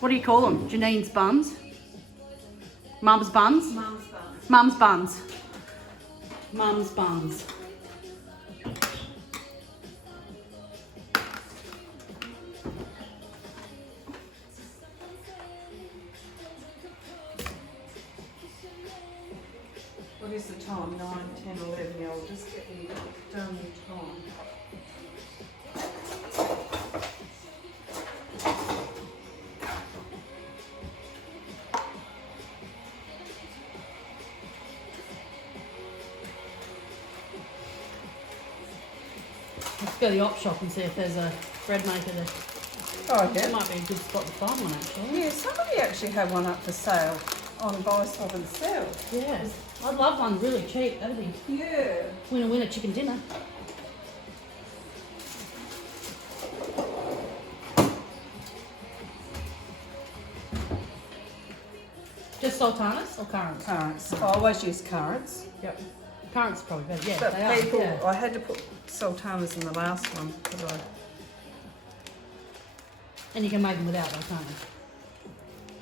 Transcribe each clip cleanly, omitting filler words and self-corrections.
What do you call them? Janine's buns? Mum's buns? Mum's buns. Mum's buns. Mum's buns. What is the time? 9, 10, 11. Yeah, I'll just get you done in time. Let's go to the op shop and see if there's a bread maker there. Oh, That yeah. might be a good spot to find one actually. Yeah, somebody actually had one up for sale on Buy, Swap and Sell. Yeah. I'd love one really cheap. That'd be Yeah. winner chicken dinner. Just sultanas or currants? Currants. I always use currants. Yep. Currants probably better. Yeah, But they people, are. Yeah. I had to put sultanas in the last one because I. And you can make them without though, can't you?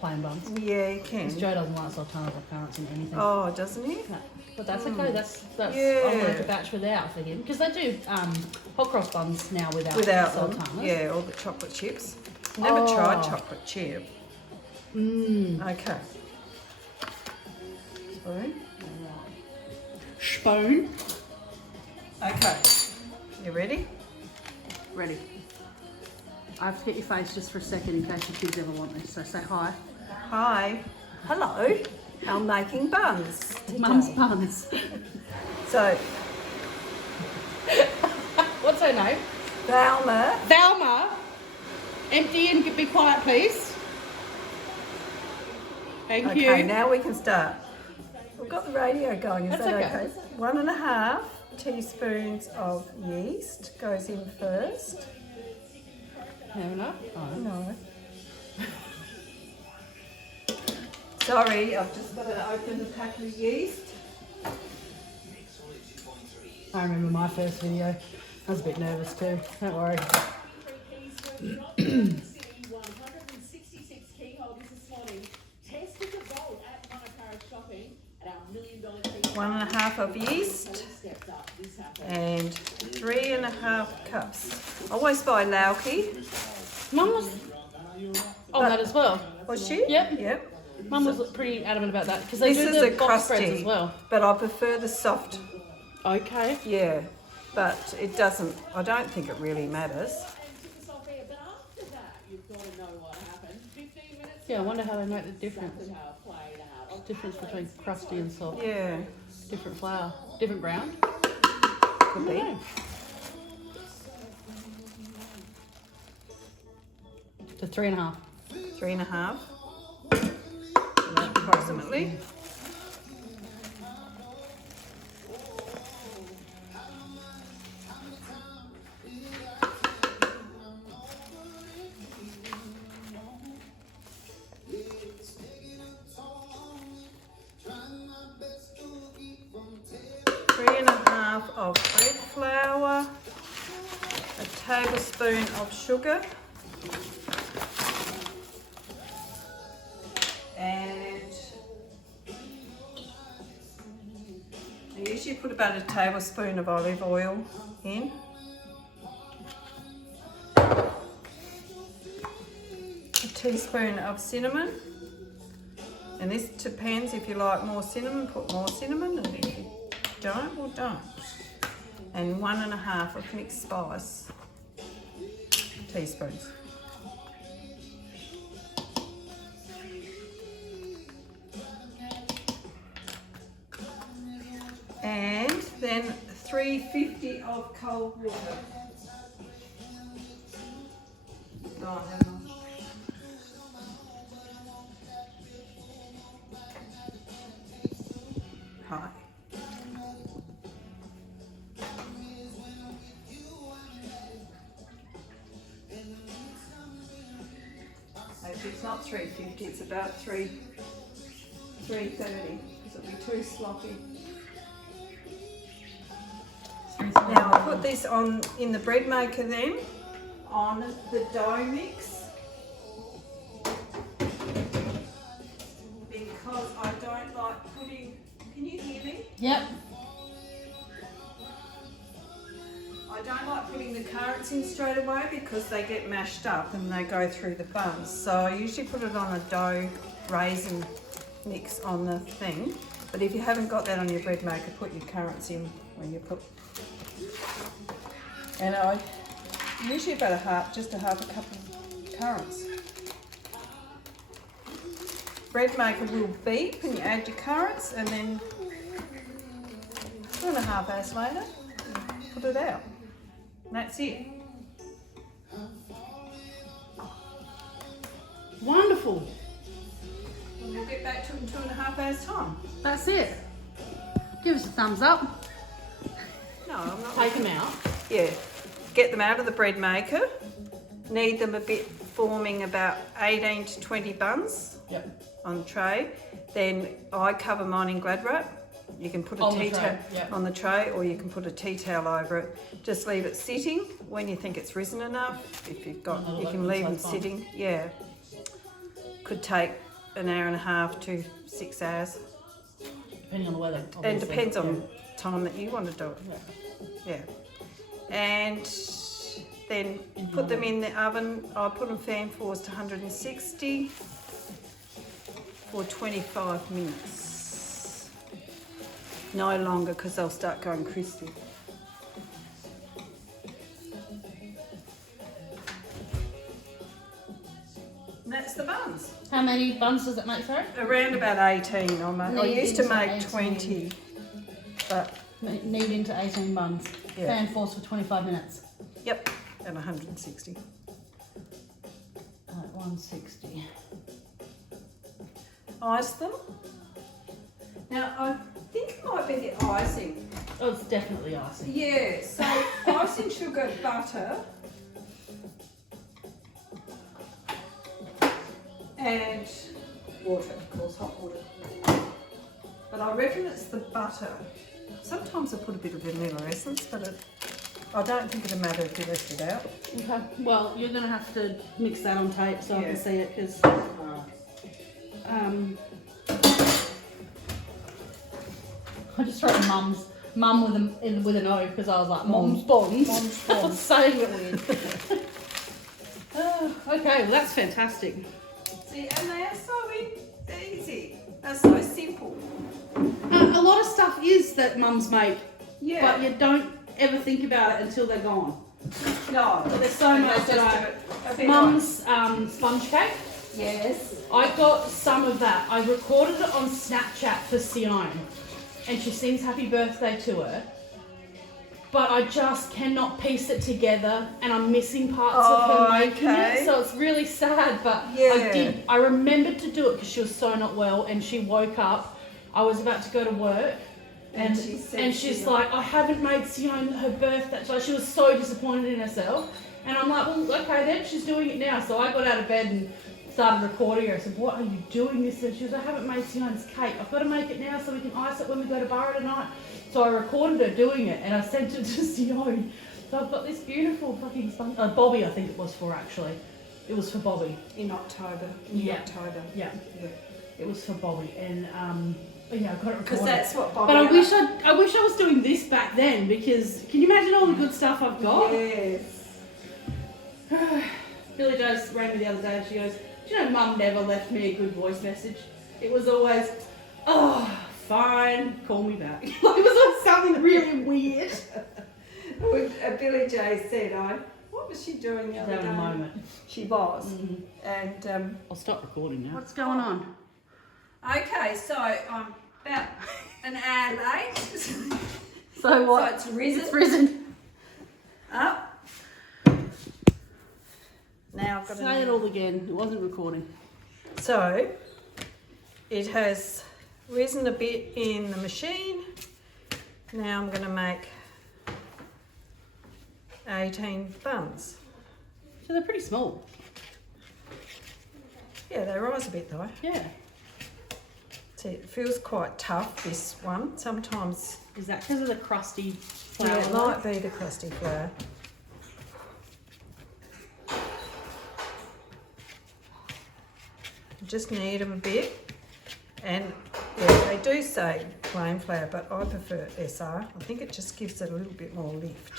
Plain buns. Yeah, you Because can. Joe doesn't like sultanas or currants in anything. Oh, doesn't he? No. But that's okay. That's Yeah. I'll make a batch without for him because they do hot cross buns now without Without sultanas. them. Yeah, all the chocolate chips. Never Oh. tried chocolate chip. Mmm. Okay. Spoon. Spoon. Okay. You ready? Ready. I have to get your face just for a second in case the kids ever want this. So say hi. Hi. Hello. I'm making buns. Today. Mum's buns. So, What's her name? Valma. Thelma. Empty and be quiet, please. Thank Okay, you. now we can start. We've got the radio going, is That's that okay. okay? 1.5 teaspoons of yeast goes in first. Have enough? Oh. No. Sorry, I've just got to open the pack of yeast. I remember my first video. I was a bit nervous too. Don't worry. 1.5 of yeast and 3.5 cups. I always buy lauki. Mum was on that as well. Was she? Yep. Yep. Mum was pretty adamant about that because they This do is the a box spreads crusty, as well. but I prefer the soft. Okay. Yeah, but it doesn't. I don't think it really matters. Yeah, I wonder how they make the difference. Difference between crusty and soft. Yeah, Different flour. Different ground. could be. Okay. To 3.5. 3.5. Approximately. Of bread flour, a tablespoon of sugar, and I usually put about a tablespoon of olive oil in. A teaspoon of cinnamon, and this depends if you like more cinnamon, put more cinnamon, and if you don't, well don't. And 1.5 of mixed spice teaspoons. And then 350 of cold water. Right, hang on. Hi. It's not 350, it's about 330, because it'll be too sloppy. Now I'll put this on in the bread maker then, on the dough mix. because I don't like putting, can you hear me? Yep. I don't like putting the currants in straight away because they get mashed up and they go through the buns. So I usually put it on a dough raisin mix on the thing. But if you haven't got that on your bread maker, put your currants in when you put. And I usually about just a half a cup of currants. Bread maker will beep and you add your currants, and then 2.5 hours later, put it out. And that's it. Wonderful. And we'll get back to it in 2.5 hours time. That's it. Give us a thumbs up. No, I'm not. Take them out. Yeah. Get them out of the bread maker. Knead them a bit, forming about 18 to 20 buns. Yep. On the tray. Then I cover mine in glad wrap. You can put a On the tea tray, towel yep. on the tray, or you can put a tea towel over it. Just leave it sitting when you think it's risen enough. If you've got, you can leave them sitting. Yeah. Could take 1.5 hours to 6 hours. Depending on the weather. And depends on time that you want to do it. Yeah. Yeah. And then put them in the oven. I put them fan forced to 160 for 25 minutes. No longer, because they'll start going crispy. And that's the buns. How many buns does it make, sorry? Around about 18. I used to make 20, but Knead into 18 buns. Yeah. Fan force for 25 minutes. yep, at 160. At 160. Ice them. Now I think it might be the icing. Oh, it's definitely icing. Yeah, so icing sugar, butter, and water, of course, hot water. But I reckon it's the butter. Sometimes I put a bit of vanilla essence, but I don't think it'll matter if you left it out. Okay. Well, you're going to have to mix that on tape so I can see it, because I just wrote mum with an O because I was like, Mom's Bonds. Mom's I was Bonds. saying it weird. Okay, well that's fantastic. See, and they are so easy. They're so simple. A lot of stuff is that mums make, Yeah. but you don't ever think about it until they're gone. No, But there's so much that Mum's sponge cake. Yes. I got some of that. I recorded it on Snapchat for Sion, and she sings happy birthday to her. But I just cannot piece it together, and I'm missing parts of her making it, so it's really sad. But Yeah. I remembered to do it because she was so not well, and she woke up. I was about to go to work, and she's like, I haven't made Sion her birthday. So she was so disappointed in herself, and I'm like, well, okay then, she's doing it now. So I got out of bed and started recording her. I said, what are you doing this? And she was, I haven't made Sion's cake. I've got to make it now so we can ice it when we go to Burra tonight. So I recorded her doing it and I sent it to Sion. So I've got this beautiful fucking sponge. Bobby, I think it was for actually. It was for Bobby. In October. Yeah. October. Yeah. Yeah. It was for Bobby, and yeah, I got it recorded. Because that's what Bobby. But I wish I was doing this back then, because can you imagine all the good stuff I've got? Yes. Billy Joe rang me the other day and she goes, do you know Mum never left me a good voice message? It was always, oh, fine, call me back. It was always something really weird. Billy J said, what was she doing the other day? Having a moment. She was. Mm-hmm. And I'll stop recording now. What's going on? okay, so I'm about an hour late. So what? So it's risen. It's risen. Up. Now I've got to Say it all again. It wasn't recording. So it has risen a bit in the machine. Now I'm going to make 18 buns. So they're pretty small. Yeah, they rise a bit though. Yeah. See, it feels quite tough, this one. Sometimes. Is that because of the crusty flour? Yeah, it might be the crusty flour. Just knead them a bit. And yeah, they do say plain flour, but I prefer SR. I think it just gives it a little bit more lift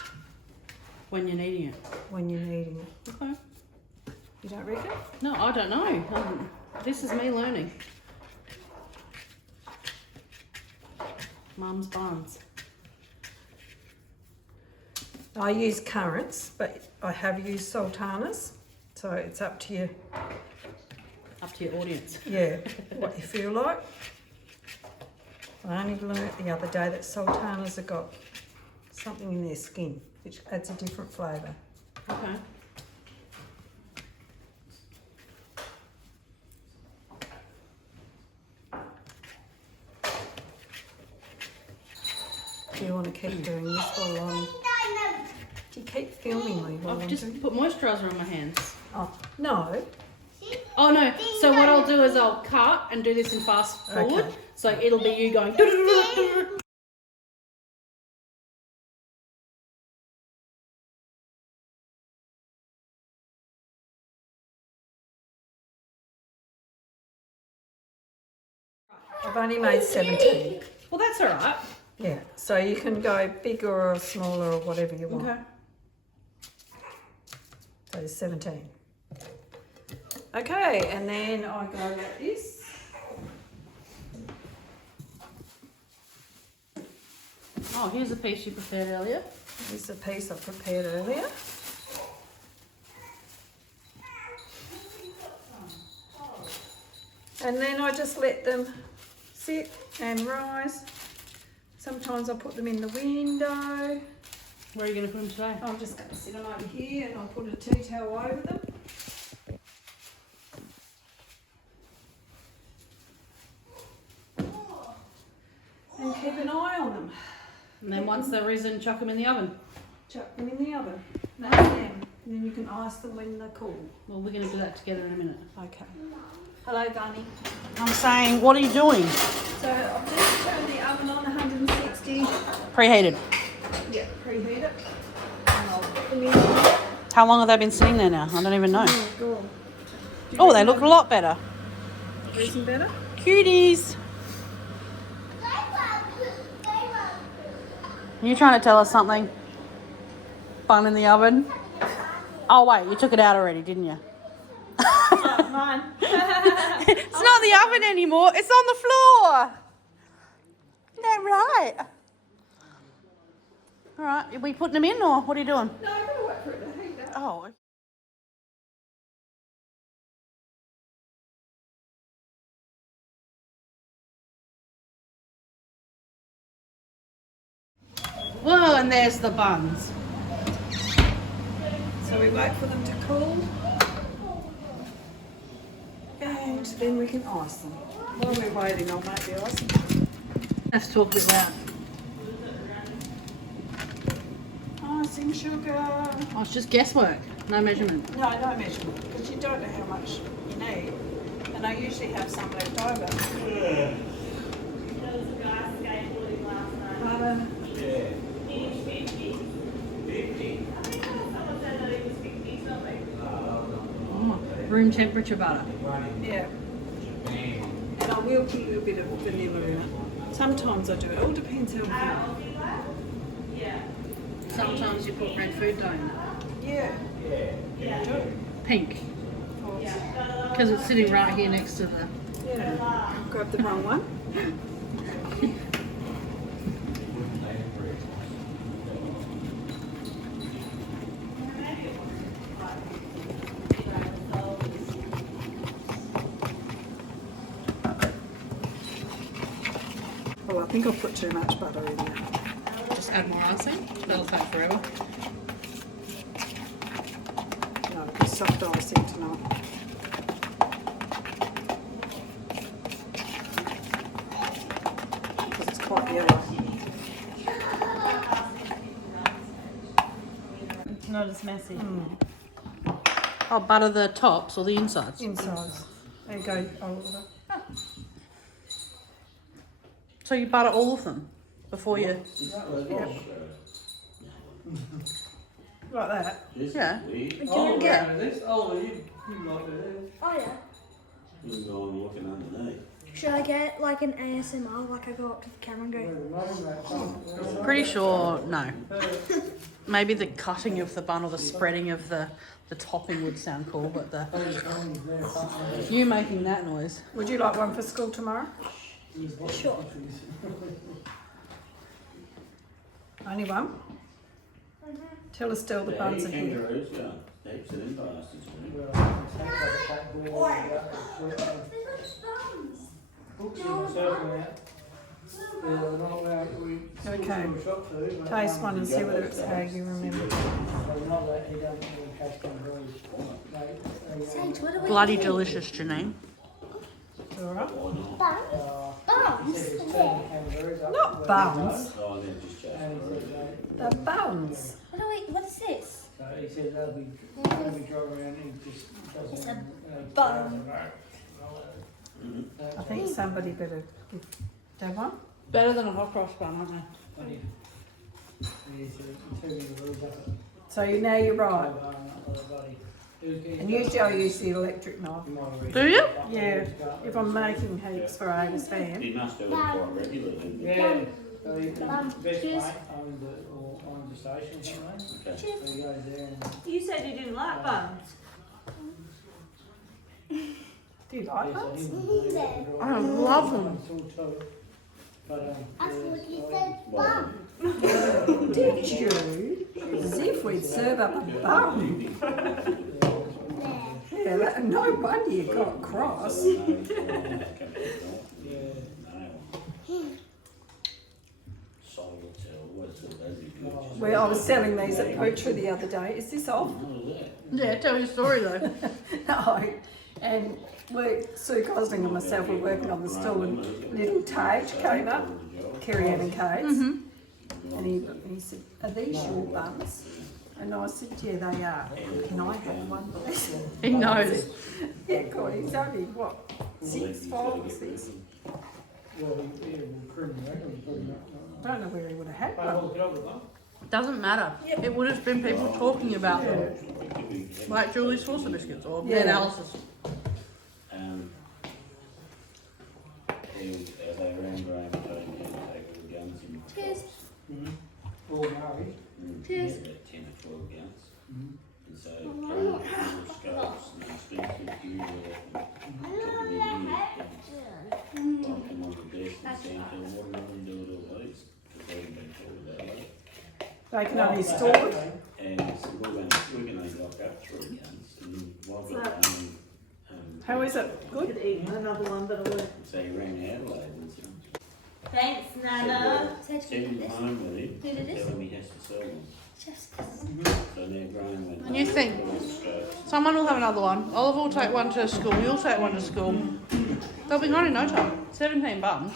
When you're kneading it. when you're kneading it. Okay. You don't reckon? No, I don't know. This is me learning. Mum's buns. I use currants, but I have used sultanas, so it's up to you. Up to your audience. Yeah, what you feel like. I only learnt the other day that sultanas have got something in their skin, which adds a different flavour. Okay. Do you want to keep doing this while I'm... Do you keep filming me while I've I'm just doing... put moisturiser on my hands. Oh, no. Oh no, so what I'll do is I'll cut and do this in fast forward. Okay. So it'll be you going. I've only made 17. Well, that's all right. Yeah, so you can go bigger or smaller or whatever you want. Okay. So 17. Okay, and then I go like this. Oh, here's a piece you prepared earlier. This is a piece I prepared earlier. And then I just let them sit and rise. Sometimes I put them in the window. Where are you going to put them today? I'm just going to sit them over here and I'll put a tea towel over them. And keep an eye on them. And then once they're risen, chuck them in the oven. Chuck them in the oven. That's them. And then you can ice them when they're cool. Well, we're going to do that together in a minute. Okay. Hello, Bunny. I'm saying, what are you doing? So I've just turned the oven on 160. Preheated. Yeah, preheat it. And I'll put them in here. How long have they been sitting there now? I don't even know. Oh, God. Oh, they look a lot better. Isn't better? Cuties. Are you trying to tell us something? Bun in the oven? Oh, wait, you took it out already, didn't you? Oh, mine. It's not the oven anymore. It's on the floor. Isn't that right? All right. Are we putting them in or what are you doing? No, I'm going to wait for it to heat up. Oh. Whoa, and there's the buns. So we wait for them to cool. And then we can ice them. While we're waiting, I'll make the icing. Let's talk a bit loud. Icing sugar. Oh, it's just guesswork. No measurement. No, no measurement, because you don't know how much you need. And I usually have some left over. Butter. Room temperature butter. Yeah. And I will put a little bit of vanilla in it. Sometimes I do. It all depends how I feel. Sometimes you put red food dye in it. Yeah. I do. Pink. Because it's sitting right here next to the... Yeah. Grab the wrong one. Oh, I think I've put too much butter in there. Just add more icing. That'll take forever. No, it's soft icing tonight. Because it's quite yellow. It's not as messy. Oh, butter the tops or the insides? Insides. There you go. Oh, So you butter all of them before you... yep. Like that. Yeah. Oh, get- this? Oh, you like it. Oh yeah. You can go and looking underneath. Should I get like an ASMR, like I go up to the camera and go, Pretty sure no. Maybe the cutting of the bun or the spreading of the topping would sound cool, but you making that noise. Would you like one for school tomorrow? sure. Only one? Tell Estelle the buns are here. Kangaroos, yeah. Heaps of them bastards, Okay. Taste one and see whether it's how you remember. Sage, what are we Bloody eating? delicious, Janine. Alright. Buns? Not buns. Oh, they're just chasing. They're buns. What is this? He said they'll be driving around and just It's doesn't. a bun. I think somebody better give that one. Better than a hot cross bun, aren't they? So now you're right. And usually I use the electric knife. Do you? Yeah, if I'm making heaps for Ava's He fan. must do it quite regularly, then. Yeah, so he, best mate owns the station somewhere. Okay. So he goes there and You said you didn't like buns. Do you like buns? I love them. I thought he said Well, Did you? As if we'd serve up a bun. Yeah, no wonder you got cross. Well, I was selling these at Poacher the other day. Is this off? Yeah, tell your story though. No. And Sue Gosling and myself were working on the stall, and little Tage came up, Kerry Ann and Kate's, and he said, "Are these your buns?" And I said, "Yeah, they are. Can I have one, please?" He knows. Yeah, God, he's only, what, 6, 5 or 6? Don't know where he would have had one. Doesn't matter. It would have been people talking about them. Like Julie's saucer biscuits or Yeah. Ben Alice's. They ran around putting the guns in. Cheers. all married. Cheers. About 10 or 12 guns. And so, carrying the scopes and the expensive gear, took them in here, locked them on the desk and sent them, what am I going to do with all these? Because they haven't been told about it. They can only store it. And so we're going to lock up 3 guns, and while we're running, How is it? Good. Could eat another one, but I won't. so he ran Adelaide and said, Thanks, Nanna. Sage, send can you him have this? home with him, Who did this? tell him he has to sell them. Just So they're growing with And you think someone will have another one. Oliver will take one to school. You'll take one to school. They'll be gone in no time. 17 buns.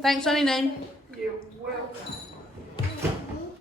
Thanks, Aunty Janine. You're welcome.